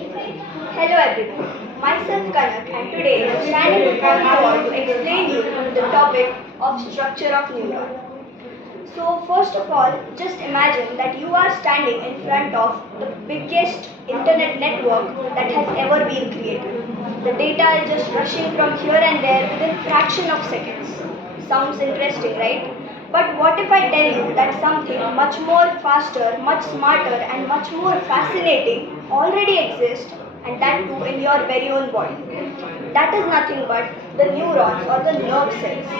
Hello everyone, myself Kanak and today I am standing before you all to explain you the topic of structure of neuron. So first of all, just imagine that you are standing in front of the biggest internet network that has ever been created. The data is just rushing from here and there within fraction of seconds. Sounds interesting, right? But what if I tell you that something much more faster, much smarter and much more fascinating already exists and that too in your very own body? That is nothing but the neurons or the nerve cells.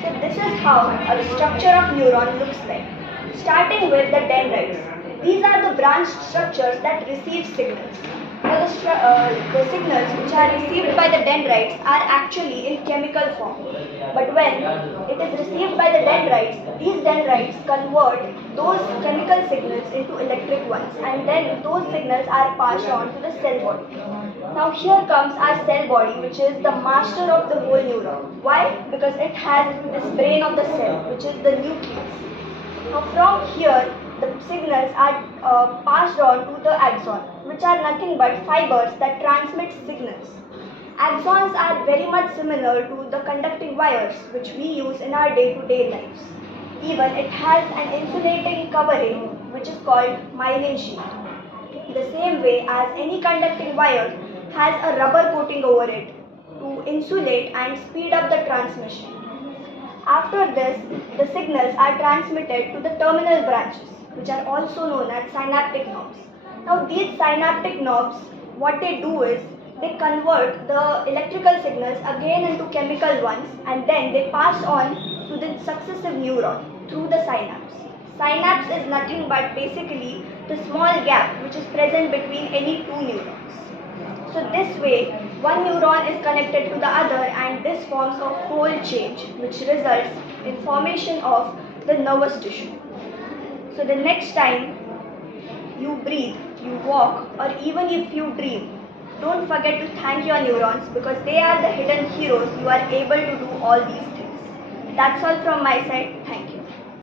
So this is how a structure of neuron looks like. Starting with the dendrites. These are the branched structures that receive signals. Now the signals which are received by the dendrites are actually in chemical form. But when it is received by the dendrites, these dendrites convert those chemical signals into electric ones and then those signals are passed on to the cell body. Now here comes our cell body, which is the master of the whole neuron. Why? Because it has this brain of the cell, which is the nucleus. Now from here, the signals are passed on to the axon, which are nothing but fibers that transmit signals. Axons are very much similar to the conducting wires which we use in our day-to-day lives. Even it has an insulating covering which is called myelin sheet. The same way as any conducting wire has a rubber coating over it to insulate and speed up the transmission. After this, the signals are transmitted to the terminal branches, which are also known as synaptic knobs. Now these synaptic knobs, what they do is, they convert the electrical signals again into chemical ones and then they pass on to the successive neuron through the synapse. Synapse is nothing but basically the small gap which is present between any two neurons. So this way, one neuron is connected to the other and this forms a whole change which results in formation of the nervous tissue. So the next time you breathe, you walk or even if you dream, don't forget to thank your neurons because they are the hidden heroes you are able to do all these things. That's all from my side. Thank you.